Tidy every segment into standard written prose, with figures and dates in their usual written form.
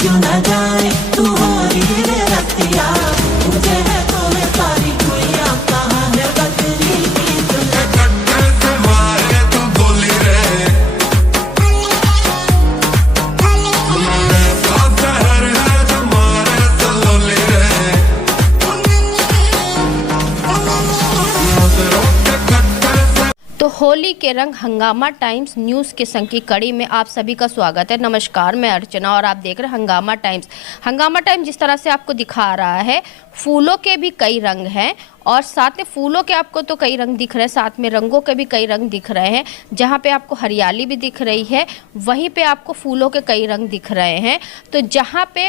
क्यों न जाए तू होली रे रतिया, तुझे है तो मैं सारी दुनिया, कहाँ है बदली की दुनिया। कट्टे से मारे तू गोली रे, का शहर है जो मारे तो लोली रे, नजरों के कट्टे से। तो होली के रंग हंगामा टाइम्स न्यूज़ के संग की कड़ी में आप सभी का स्वागत है। नमस्कार, मैं अर्चना और आप देख रहे हैं हंगामा टाइम्स। हंगामा टाइम्स जिस तरह से आपको दिखा रहा है, फूलों के भी कई रंग हैं और साथ में फूलों के आपको तो कई रंग दिख रहे हैं, साथ में रंगों के भी कई रंग दिख रहे हैं। जहाँ पे आपको हरियाली भी दिख रही है, वहीं पे आपको फूलों के कई रंग दिख रहे हैं। तो जहाँ पे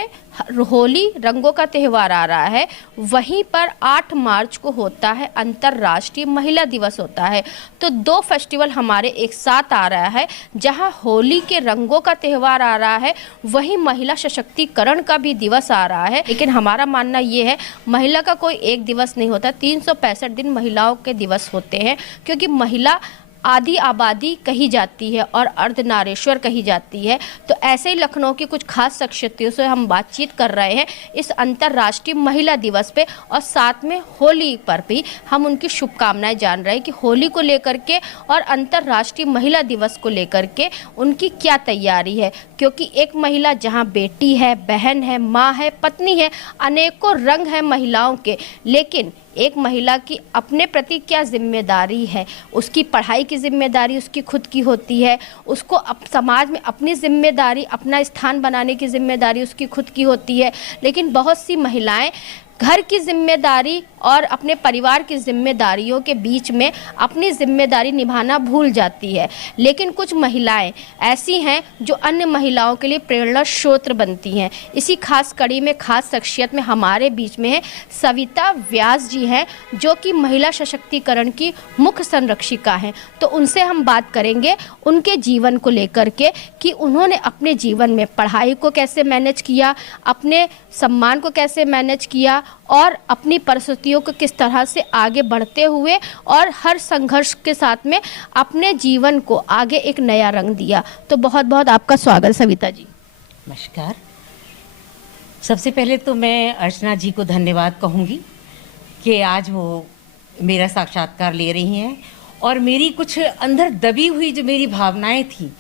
होली रंगों का त्यौहार आ रहा है, वहीं पर 8 मार्च को होता है अंतर्राष्ट्रीय महिला दिवस होता है। तो 2 फेस्टिवल हमारे एक साथ आ रहा है, जहाँ होली के रंगों का त्यौहार आ रहा है, वहीं महिला सशक्तिकरण का भी दिवस आ रहा है। लेकिन हमारा मानना ये है, महिला का कोई एक दिवस नहीं होता, 365 दिन महिलाओं के दिवस होते हैं, क्योंकि महिला आधी आबादी कही जाती है और अर्धनारीश्वर कही जाती है। तो ऐसे ही लखनऊ की कुछ खास शख्सियतों से हम बातचीत कर रहे हैं इस अंतर्राष्ट्रीय महिला दिवस पे, और साथ में होली पर भी हम उनकी शुभकामनाएं जान रहे हैं कि होली को लेकर के और अंतर्राष्ट्रीय महिला दिवस को लेकर के उनकी क्या तैयारी है। क्योंकि एक महिला जहां बेटी है, बहन है, माँ है, पत्नी है, अनेकों रंग हैं महिलाओं के, लेकिन एक महिला की अपने प्रति क्या जिम्मेदारी है। उसकी पढ़ाई की जिम्मेदारी उसकी खुद की होती है, उसको समाज में अपनी जिम्मेदारी, अपना स्थान बनाने की जिम्मेदारी उसकी खुद की होती है। लेकिन बहुत सी महिलाएं घर की जिम्मेदारी और अपने परिवार की जिम्मेदारियों के बीच में अपनी जिम्मेदारी निभाना भूल जाती है। लेकिन कुछ महिलाएं ऐसी हैं जो अन्य महिलाओं के लिए प्रेरणा स्रोत बनती हैं। इसी खास कड़ी में खास शख्सियत में हमारे बीच में है सविता व्यास जी हैं, जो कि महिला सशक्तिकरण की मुख्य संरक्षिका हैं। तो उनसे हम बात करेंगे उनके जीवन को लेकर के कि उन्होंने अपने जीवन में पढ़ाई को कैसे मैनेज किया, अपने सम्मान को कैसे मैनेज किया और अपनी परिस्थितियों को किस तरह से आगे बढ़ते हुए और हर संघर्ष के साथ में अपने जीवन को आगे एक नया रंग दिया। तो बहुत बहुत आपका स्वागत सविता जी। नमस्कार। सबसे पहले तो मैं अर्चना जी को धन्यवाद कहूँगी कि आज वो मेरा साक्षात्कार ले रही हैं और मेरी कुछ अंदर दबी हुई जो मेरी भावनाएं थी,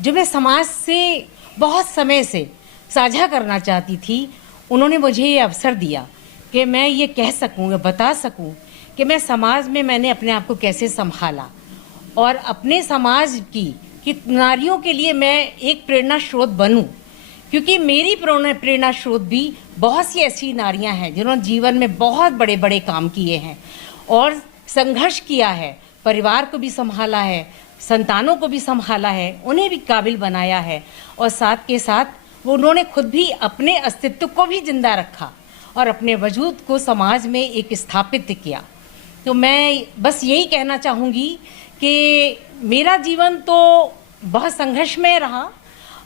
जो मैं समाज से बहुत समय से साझा करना चाहती थी, उन्होंने मुझे ये अवसर दिया कि मैं ये कह सकूं या बता सकूं कि मैं समाज में मैंने अपने आप को कैसे संभाला और अपने समाज की कि नारियों के लिए मैं एक प्रेरणा स्रोत बनूं। क्योंकि मेरी प्रेरणा स्रोत भी बहुत सी ऐसी नारियां हैं जिन्होंने जीवन में बहुत बड़े बड़े काम किए हैं और संघर्ष किया है, परिवार को भी संभाला है, संतानों को भी संभाला है, उन्हें भी काबिल बनाया है और साथ के साथ वो उन्होंने खुद भी अपने अस्तित्व को भी जिंदा रखा और अपने वजूद को समाज में एक स्थापित किया। तो मैं बस यही कहना चाहूँगी कि मेरा जीवन तो बहुत संघर्षमय रहा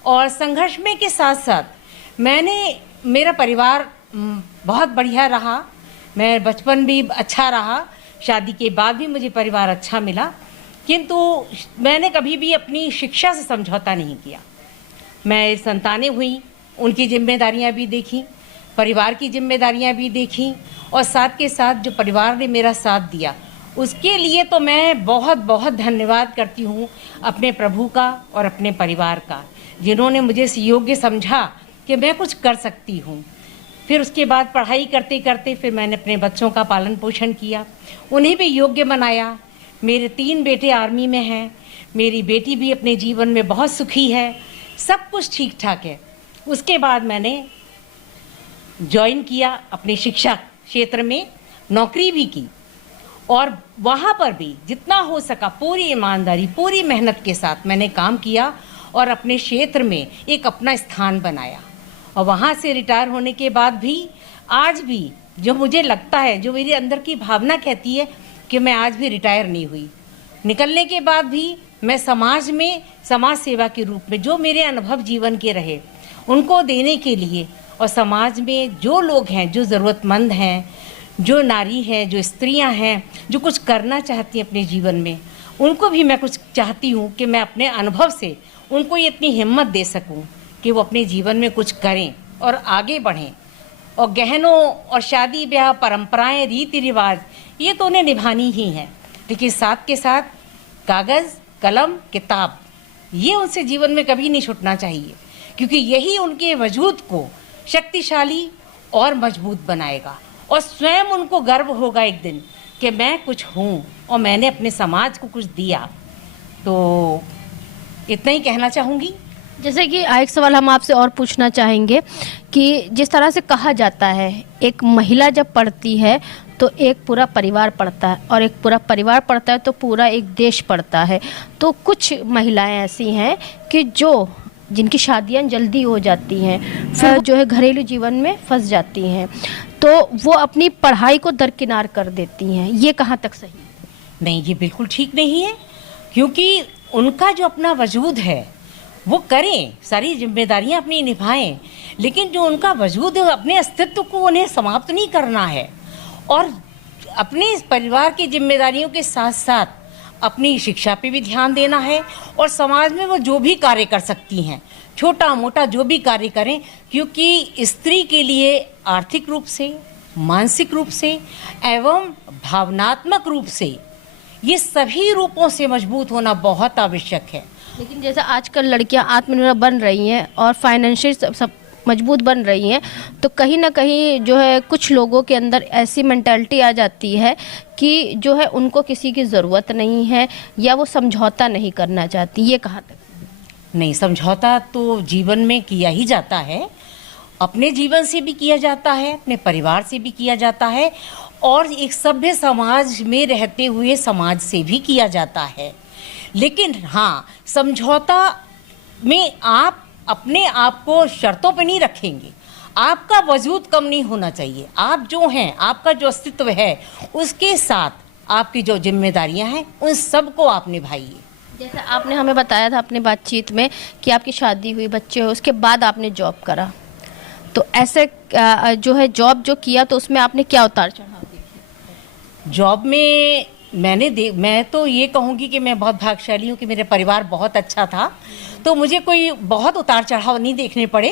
और संघर्षमय के साथ साथ मेरा परिवार बहुत बढ़िया रहा। मैं बचपन भी अच्छा रहा, शादी के बाद भी मुझे परिवार अच्छा मिला, किंतु मैंने कभी भी अपनी शिक्षा से समझौता नहीं किया। मैं संतानें हुई, उनकी जिम्मेदारियां भी देखी, परिवार की जिम्मेदारियां भी देखी और साथ के साथ जो परिवार ने मेरा साथ दिया उसके लिए तो मैं बहुत बहुत धन्यवाद करती हूँ अपने प्रभु का और अपने परिवार का, जिन्होंने मुझे इस योग्य समझा कि मैं कुछ कर सकती हूँ। फिर उसके बाद पढ़ाई करते करते फिर मैंने अपने बच्चों का पालन पोषण किया, उन्हें भी योग्य बनाया। मेरे 3 बेटे आर्मी में हैं, मेरी बेटी भी अपने जीवन में बहुत सुखी है, सब कुछ ठीक ठाक है। उसके बाद मैंने ज्वाइन किया अपने शिक्षा क्षेत्र में, नौकरी भी की और वहाँ पर भी जितना हो सका पूरी ईमानदारी, पूरी मेहनत के साथ मैंने काम किया और अपने क्षेत्र में एक अपना स्थान बनाया। और वहाँ से रिटायर होने के बाद भी आज भी जो मुझे लगता है, जो मेरे अंदर की भावना कहती है कि मैं आज भी रिटायर नहीं हुई। निकलने के बाद भी मैं समाज में समाज सेवा के रूप में जो मेरे अनुभव जीवन के रहे उनको देने के लिए और समाज में जो लोग हैं, जो ज़रूरतमंद हैं, जो नारी हैं, जो स्त्रियां हैं, जो कुछ करना चाहती हैं अपने जीवन में, उनको भी मैं कुछ चाहती हूँ कि मैं अपने अनुभव से उनको ये इतनी हिम्मत दे सकूँ कि वो अपने जीवन में कुछ करें और आगे बढ़ें। और गहनों और शादी ब्याह, परंपराएं, रीति रिवाज, ये तो उन्हें निभानी ही है, लेकिन साथ के साथ कागज़, कलम, किताब, ये उनसे जीवन में कभी नहीं छूटना चाहिए, क्योंकि यही उनके वजूद को शक्तिशाली और मजबूत बनाएगा। और स्वयं उनको गर्व होगा एक दिन कि मैं कुछ हूँ और मैंने अपने समाज को कुछ दिया। तो इतना ही कहना चाहूँगी। जैसे कि एक सवाल हम आपसे और पूछना चाहेंगे कि जिस तरह से कहा जाता है, एक महिला जब पढ़ती है तो एक पूरा परिवार पढ़ता है, और एक पूरा परिवार पढ़ता है तो पूरा एक देश पढ़ता है। तो कुछ महिलाएं ऐसी हैं कि जिनकी शादियां जल्दी हो जाती हैं, फिर जो है घरेलू जीवन में फंस जाती हैं, तो वो अपनी पढ़ाई को दरकिनार कर देती हैं। ये कहाँ तक सही है? नहीं, ये बिल्कुल ठीक नहीं है, क्योंकि उनका जो अपना वजूद है वो करें, सारी जिम्मेदारियां अपनी निभाएं, लेकिन जो उनका वजूद है अपने अस्तित्व को उन्हें समाप्त नहीं करना है। और अपने परिवार की जिम्मेदारियों के साथ साथ अपनी शिक्षा पे भी ध्यान देना है, और समाज में वो जो भी कार्य कर सकती हैं, छोटा मोटा जो भी कार्य करें, क्योंकि स्त्री के लिए आर्थिक रूप से, मानसिक रूप से एवं भावनात्मक रूप से, ये सभी रूपों से मजबूत होना बहुत आवश्यक है। लेकिन जैसे आजकल लड़कियां आत्मनिर्भर बन रही हैं और फाइनेंशियल सब मजबूत बन रही हैं, तो कहीं ना कहीं जो है कुछ लोगों के अंदर ऐसी मेंटालिटी आ जाती है कि जो है उनको किसी की ज़रूरत नहीं है, या वो समझौता नहीं करना चाहती। ये कहाँ तक? नहीं, समझौता तो जीवन में किया ही जाता है, अपने जीवन से भी किया जाता है, अपने परिवार से भी किया जाता है, और एक सभ्य समाज में रहते हुए समाज से भी किया जाता है। लेकिन हाँ, समझौता में आप अपने आप को शर्तों पे नहीं रखेंगे। आपका वजूद कम नहीं होना चाहिए। आप जो हैं, आपका जो अस्तित्व है, उसके साथ आपकी जो जिम्मेदारियां हैं, उन सब को आप निभाइए। जैसे आपने हमें बताया था अपनी बातचीत में कि आपकी शादी हुई, बच्चे हुए, उसके बाद आपने जॉब करा, तो ऐसे जो है जॉब जो किया तो उसमें आपने क्या उतार चढ़ाव देखे? जॉब में मैं तो ये कहूँगी कि मैं बहुत भाग्यशाली हूँ कि मेरे परिवार बहुत अच्छा था, तो मुझे कोई बहुत उतार चढ़ाव नहीं देखने पड़े।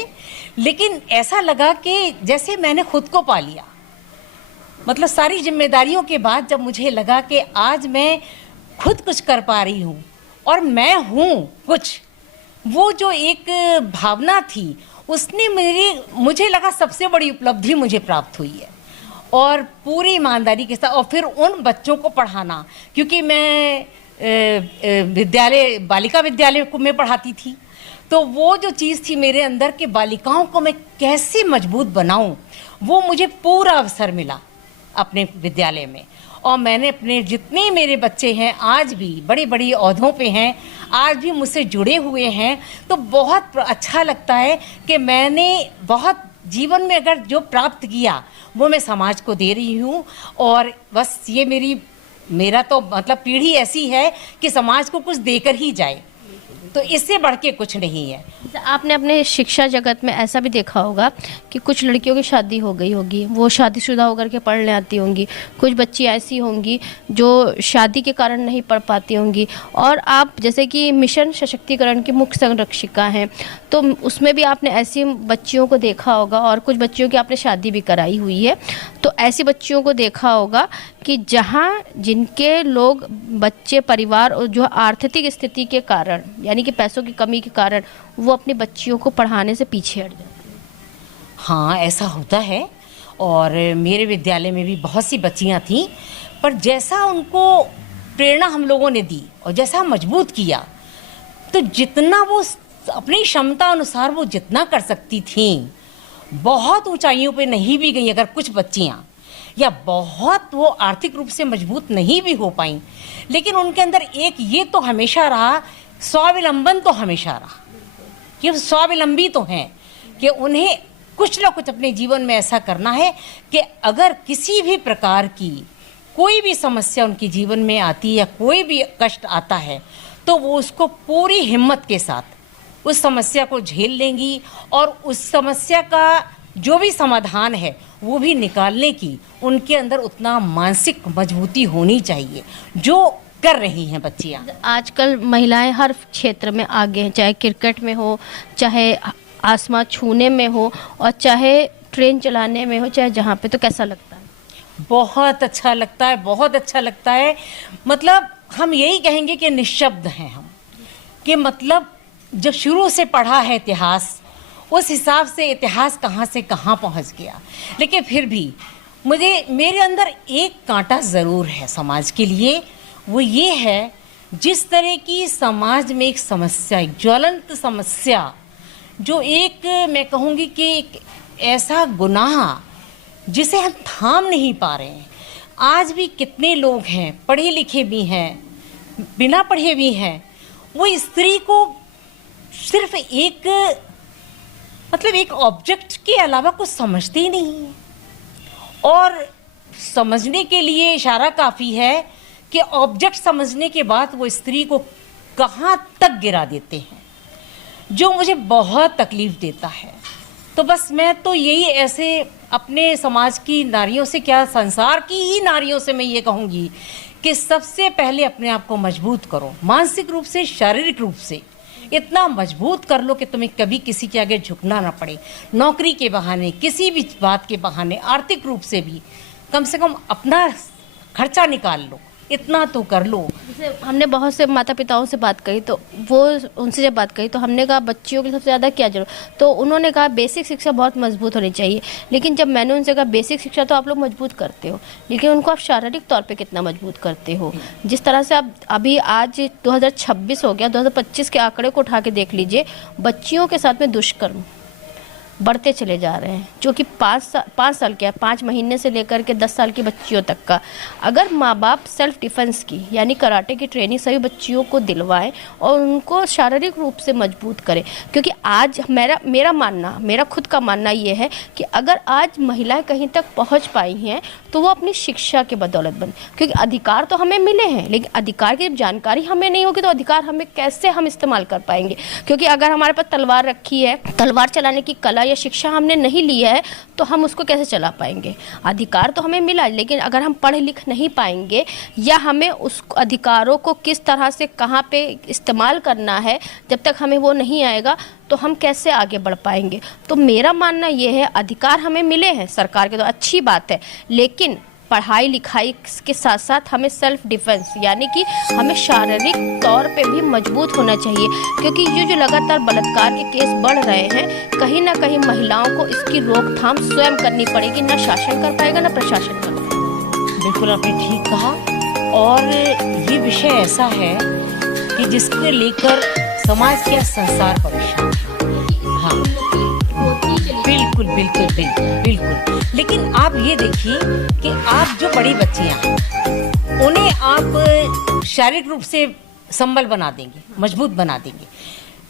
लेकिन ऐसा लगा कि जैसे मैंने खुद को पा लिया, मतलब सारी जिम्मेदारियों के बाद जब मुझे लगा कि आज मैं खुद कुछ कर पा रही हूँ और मैं हूँ कुछ, वो जो एक भावना थी उसने मुझे लगा सबसे बड़ी उपलब्धि मुझे प्राप्त हुई है। और पूरी ईमानदारी के साथ, और फिर उन बच्चों को पढ़ाना, क्योंकि मैं बालिका विद्यालय में पढ़ाती थी, तो वो जो चीज़ थी मेरे अंदर कि बालिकाओं को मैं कैसे मजबूत बनाऊं, वो मुझे पूरा अवसर मिला अपने विद्यालय में। और मैंने अपने जितने मेरे बच्चे हैं आज भी बड़ी बड़ी ओहदों पे हैं, आज भी मुझसे जुड़े हुए हैं, तो बहुत अच्छा लगता है कि मैंने बहुत जीवन में अगर जो प्राप्त किया वो मैं समाज को दे रही हूँ। और बस ये मेरा तो मतलब पीढ़ी ऐसी है कि समाज को कुछ देकर ही जाए, तो इससे बढ़ के कुछ नहीं है। आपने अपने शिक्षा जगत में ऐसा भी देखा होगा कि कुछ लड़कियों की शादी हो गई होगी, वो शादीशुदा होकर के पढ़ने आती होंगी, कुछ बच्ची ऐसी होंगी जो शादी के कारण नहीं पढ़ पाती होंगी, और आप जैसे कि मिशन सशक्तिकरण की मुख्य संरक्षिका हैं, तो उसमें भी आपने ऐसी बच्चियों को देखा होगा, और कुछ बच्चियों की आपने शादी भी कराई हुई है, तो ऐसी बच्चियों को देखा होगा कि जहाँ जिनके लोग बच्चे परिवार और जो आर्थिक स्थिति के कारण, यानी कि पैसों की कमी के कारण, वो अपनी बच्चियों को पढ़ाने से पीछे हट जाते हैं। हाँ, ऐसा होता है। और मेरे विद्यालय में भी बहुत सी बच्चियां थीं, पर जैसा उनको प्रेरणा हम लोगों ने दी और जैसा मजबूत किया, तो जितना वो अपनी क्षमता अनुसार वो जितना कर सकती थीं, बहुत ऊंचाइयों पे नहीं भी गई अगर कुछ बच्चियां, या बहुत वो आर्थिक रूप से मजबूत नहीं भी हो पाई, लेकिन उनके अंदर एक ये तो हमेशा रहा, स्वावलंबन तो हमेशा रहा कि स्वावलंबी तो हैं कि उन्हें कुछ ना कुछ अपने जीवन में ऐसा करना है कि अगर किसी भी प्रकार की कोई भी समस्या उनके जीवन में आती है या कोई भी कष्ट आता है, तो वो उसको पूरी हिम्मत के साथ उस समस्या को झेल लेंगी, और उस समस्या का जो भी समाधान है वो भी निकालने की उनके अंदर उतना मानसिक मजबूती होनी चाहिए, जो कर रही हैं बच्चियाँ। आजकल महिलाएं हर क्षेत्र में आगे हैं, चाहे क्रिकेट में हो, चाहे आसमान छूने में हो और चाहे ट्रेन चलाने में हो, चाहे जहाँ पे, तो कैसा लगता है? बहुत अच्छा लगता है, बहुत अच्छा लगता है। मतलब हम यही कहेंगे कि निःशब्द हैं हम, कि मतलब जब शुरू से पढ़ा है इतिहास, उस हिसाब से इतिहास कहाँ से कहाँ पहुँच गया। लेकिन फिर भी मेरे अंदर एक कांटा ज़रूर है समाज के लिए। वो ये है, जिस तरह की समाज में एक समस्या, एक ज्वलंत समस्या, जो एक मैं कहूँगी कि एक ऐसा गुनाह जिसे हम थाम नहीं पा रहे हैं। आज भी कितने लोग हैं, पढ़े लिखे भी हैं, बिना पढ़े भी हैं, वो स्त्री को सिर्फ एक मतलब एक ऑब्जेक्ट के अलावा कुछ समझते ही नहीं है। और समझने के लिए इशारा काफ़ी है कि ऑब्जेक्ट समझने के बाद वो स्त्री को कहाँ तक गिरा देते हैं, जो मुझे बहुत तकलीफ़ देता है। तो बस मैं तो यही ऐसे अपने समाज की नारियों से, क्या संसार की ही नारियों से मैं ये कहूँगी कि सबसे पहले अपने आप को मजबूत करो, मानसिक रूप से, शारीरिक रूप से इतना मजबूत कर लो कि तुम्हें कभी किसी के आगे झुकना ना पड़े। नौकरी के बहाने, किसी भी बात के बहाने, आर्थिक रूप से भी कम से कम अपना खर्चा निकाल लो, इतना तो कर लो। जैसे हमने बहुत से माता पिताओं से बात करी, तो वो उनसे जब बात करी तो हमने कहा बच्चियों की सबसे ज़्यादा क्या जरूरत, तो उन्होंने कहा बेसिक शिक्षा बहुत मजबूत होनी चाहिए। लेकिन जब मैंने उनसे कहा बेसिक शिक्षा तो आप लोग मजबूत करते हो, लेकिन उनको आप शारीरिक तौर पे कितना मजबूत करते हो? जिस तरह से आप अभी आज 2026 हो गया, 2025 के आंकड़े को उठा के देख लीजिए, बच्चियों के साथ में दुष्कर्म बढ़ते चले जा रहे हैं, जो कि 5 साल के, 5 महीने से लेकर के 10 साल की बच्चियों तक का। अगर माँ बाप सेल्फ डिफेंस की यानी कराटे की ट्रेनिंग सभी बच्चियों को दिलवाएं और उनको शारीरिक रूप से मजबूत करें, क्योंकि आज मेरा खुद का मानना ये है कि अगर आज महिलाएं कहीं तक पहुँच पाई हैं तो वो अपनी शिक्षा के बदौलत बन, क्योंकि अधिकार तो हमें मिले हैं, लेकिन अधिकार की जानकारी हमें नहीं होगी तो अधिकार हमें कैसे हम इस्तेमाल कर पाएंगे? क्योंकि अगर हमारे पास तलवार रखी है, तलवार चलाने की कला या शिक्षा हमने नहीं लिया है, तो हम उसको कैसे चला पाएंगे? अधिकार तो हमें मिला, लेकिन अगर हम पढ़ लिख नहीं पाएंगे या हमें उस अधिकारों को किस तरह से कहाँ पे इस्तेमाल करना है, जब तक हमें वो नहीं आएगा तो हम कैसे आगे बढ़ पाएंगे? तो मेरा मानना ये है, अधिकार हमें मिले हैं सरकार के, तो अच्छी बात है, लेकिन पढ़ाई लिखाई के साथ साथ हमें सेल्फ डिफेंस यानी कि हमें शारीरिक तौर पे भी मजबूत होना चाहिए, क्योंकि ये जो लगातार बलात्कार के केस बढ़ रहे हैं, कहीं ना कहीं महिलाओं को इसकी रोकथाम स्वयं करनी पड़ेगी। ना शासन कर पाएगा, ना प्रशासन कर पाएगा। बिल्कुल आपने ठीक कहा। और ये विषय ऐसा है कि जिसको लेकर समाज क्या संसार परेशान है। हाँ, बिल्कुल बिल्कुल बिल्कुल बिल्कुल। लेकिन आप ये देखिए कि आप जो बड़ी बच्चियां हैं उन्हें आप शारीरिक रूप से संबल बना देंगे, मजबूत बना देंगे,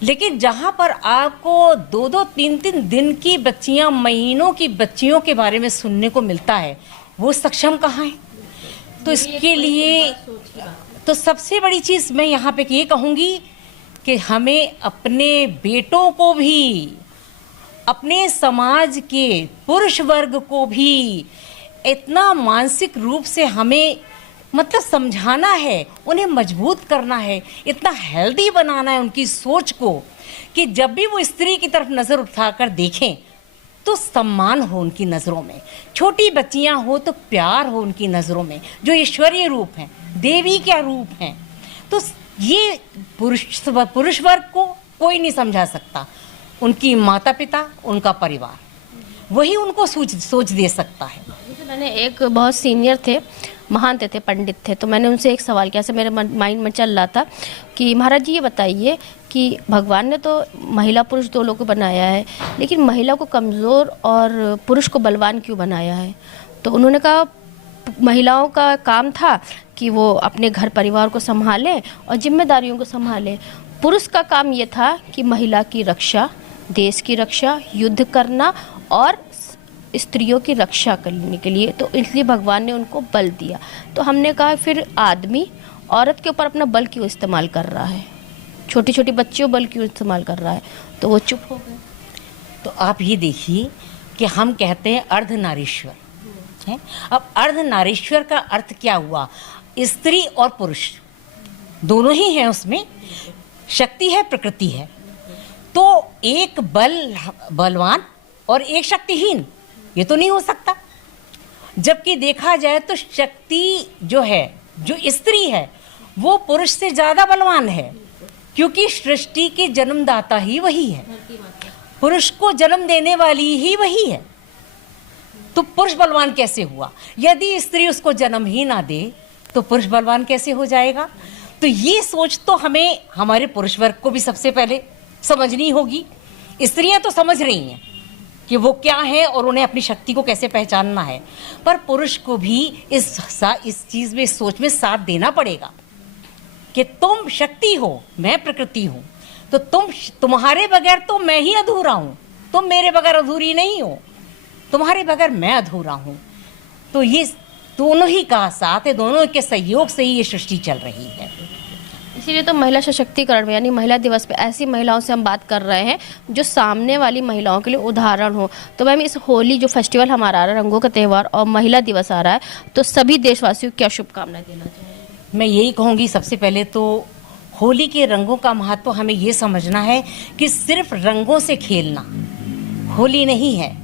लेकिन जहाँ पर आपको 2-2, 3-3 दिन की बच्चियां, महीनों की बच्चियों के बारे में सुनने को मिलता है, वो सक्षम कहाँ है? तो इसके लिए तो सबसे बड़ी चीज़ मैं यहाँ पे ये कहूँगी कि हमें अपने बेटों को भी, अपने समाज के पुरुष वर्ग को भी इतना मानसिक रूप से हमें मतलब समझाना है, उन्हें मजबूत करना है, इतना हेल्दी बनाना है उनकी सोच को कि जब भी वो स्त्री की तरफ नज़र उठाकर देखें तो सम्मान हो उनकी नज़रों में, छोटी बच्चियां हो तो प्यार हो उनकी नज़रों में, जो ईश्वरीय रूप हैं, देवी का रूप हैं। तो ये पुरुष वर्ग को कोई नहीं समझा सकता, उनकी माता पिता, उनका परिवार, वही उनको सोच दे सकता है। मैंने एक बहुत सीनियर थे, महान थे, पंडित थे, तो मैंने उनसे एक सवाल किया, ऐसे मेरे माइंड में चल रहा था कि महाराज जी ये बताइए कि भगवान ने तो महिला पुरुष दो लोग को बनाया है, लेकिन महिला को कमज़ोर और पुरुष को बलवान क्यों बनाया है? तो उन्होंने कहा महिलाओं का काम था कि वो अपने घर परिवार को संभालें और जिम्मेदारियों को संभालें, पुरुष का काम ये था कि महिला की रक्षा, देश की रक्षा, युद्ध करना और स्त्रियों की रक्षा करने के लिए, तो इसलिए भगवान ने उनको बल दिया। तो हमने कहा फिर आदमी औरत के ऊपर अपना बल क्यों इस्तेमाल कर रहा है, छोटी छोटी बच्चियों बल क्यों इस्तेमाल कर रहा है? तो वो चुप हो गए। तो आप ये देखिए कि हम कहते हैं अर्धनारीश्वर है। अब अर्धनारीश्वर का अर्थ क्या हुआ? स्त्री और पुरुष दोनों ही हैं, उसमें शक्ति है, प्रकृति है। तो एक बलवान और एक शक्तिहीन, ये तो नहीं हो सकता। जबकि देखा जाए तो शक्ति जो है, जो स्त्री है, वो पुरुष से ज्यादा बलवान है, क्योंकि सृष्टि के जन्मदाता ही वही है, पुरुष को जन्म देने वाली ही वही है। तो पुरुष बलवान कैसे हुआ? यदि स्त्री उसको जन्म ही ना दे तो पुरुष बलवान कैसे हो जाएगा? तो ये सोच तो हमें हमारे पुरुष वर्ग को भी सबसे पहले समझनी होगी। स्त्रियां तो समझ रही हैं कि वो क्या है और उन्हें अपनी शक्ति को कैसे पहचानना है, पर पुरुष को भी इस चीज में, इस सोच में साथ देना पड़ेगा कि तुम शक्ति हो, मैं प्रकृति हूं, तो तुम्हारे बगैर तो मैं ही अधूरा हूं, तुम मेरे बगैर अधूरी नहीं हो, तुम्हारे बगैर मैं अधूरा हूं। तो ये दोनों ही का साथ है, दोनों के सहयोग से ही ये सृष्टि चल रही है। इसीलिए तो महिला सशक्तिकरण में, यानी महिला दिवस पे ऐसी महिलाओं से हम बात कर रहे हैं जो सामने वाली महिलाओं के लिए उदाहरण हो। तो मैम, इस होली जो फेस्टिवल हमारा आ रहा है, रंगों का त्यौहार और महिला दिवस आ रहा है, तो सभी देशवासियों को क्या शुभकामनाएं देना चाहिए? मैं यही कहूँगी, सबसे पहले तो होली के रंगों का महत्व हमें ये समझना है कि सिर्फ रंगों से खेलना होली नहीं है।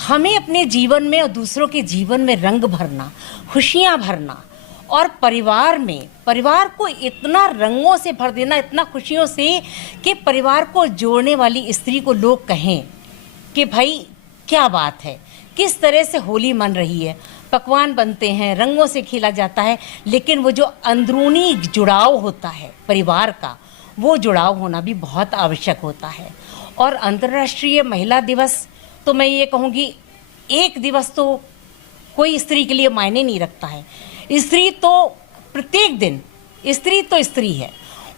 हमें अपने जीवन में और दूसरों के जीवन में रंग भरना, खुशियाँ भरना, और परिवार को इतना रंगों से भर देना, इतना खुशियों से कि परिवार को जोड़ने वाली स्त्री को लोग कहें कि भाई क्या बात है, किस तरह से होली मन रही है, पकवान बनते हैं, रंगों से खेला जाता है, लेकिन वो जो अंदरूनी जुड़ाव होता है परिवार का, वो जुड़ाव होना भी बहुत आवश्यक होता है। और अंतर्राष्ट्रीय महिला दिवस तो मैं ये कहूँगी, एक दिवस तो कोई स्त्री के लिए मायने नहीं रखता है। स्त्री तो प्रत्येक दिन, स्त्री तो स्त्री है,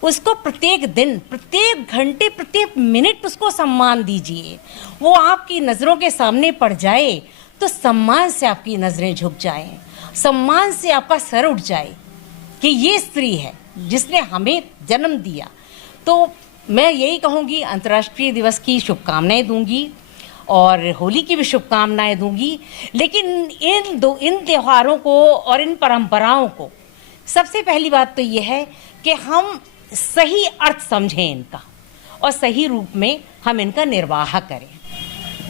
उसको प्रत्येक दिन, प्रत्येक घंटे, प्रत्येक मिनट उसको सम्मान दीजिए। वो आपकी नज़रों के सामने पड़ जाए तो सम्मान से आपकी नज़रें झुक जाएं, सम्मान से आपका सर उठ जाए कि ये स्त्री है जिसने हमें जन्म दिया। तो मैं यही कहूँगी, अंतर्राष्ट्रीय दिवस की शुभकामनाएं दूंगी और होली की भी शुभकामनाएं दूंगी। लेकिन इन त्योहारों को और इन परंपराओं को सबसे पहली बात तो ये है कि हम सही अर्थ समझें इनका और सही रूप में हम इनका निर्वाह करें।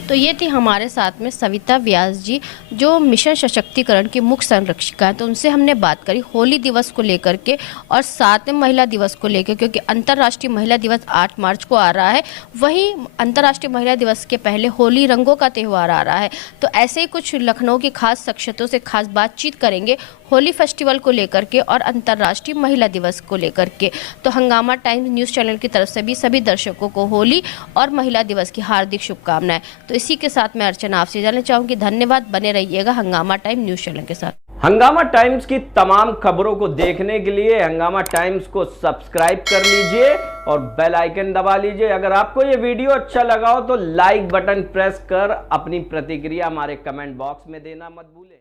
तो ये थी हमारे साथ में सविता व्यास जी, जो मिशन सशक्तिकरण की मुख्य संरक्षिका है। तो उनसे हमने बात करी होली दिवस को लेकर के और साथ में महिला दिवस को लेकर, क्योंकि अंतर्राष्ट्रीय महिला दिवस 8 मार्च को आ रहा है। वहीं अंतर्राष्ट्रीय महिला दिवस के पहले होली रंगों का त्यौहार आ रहा है। तो ऐसे ही कुछ लखनऊ की खास शख्सियतों से खास बातचीत करेंगे होली फेस्टिवल को लेकर के और अंतर्राष्ट्रीय महिला दिवस को लेकर के। तो हंगामा टाइम्स न्यूज़ चैनल की तरफ से भी सभी दर्शकों को होली और महिला दिवस की हार्दिक शुभकामनाएं। तो इसी के साथ मैं अर्चना आपसे जानना चाहूंगी, धन्यवाद। बने रहिएगा हंगामा टाइम न्यूज़ चैनल के साथ। हंगामा टाइम्स की तमाम खबरों को देखने के लिए हंगामा टाइम्स को सब्सक्राइब कर लीजिए और बेल आइकन दबा लीजिए। अगर आपको ये वीडियो अच्छा लगा हो तो लाइक बटन प्रेस कर अपनी प्रतिक्रिया हमारे कमेंट बॉक्स में देना मत भूलें।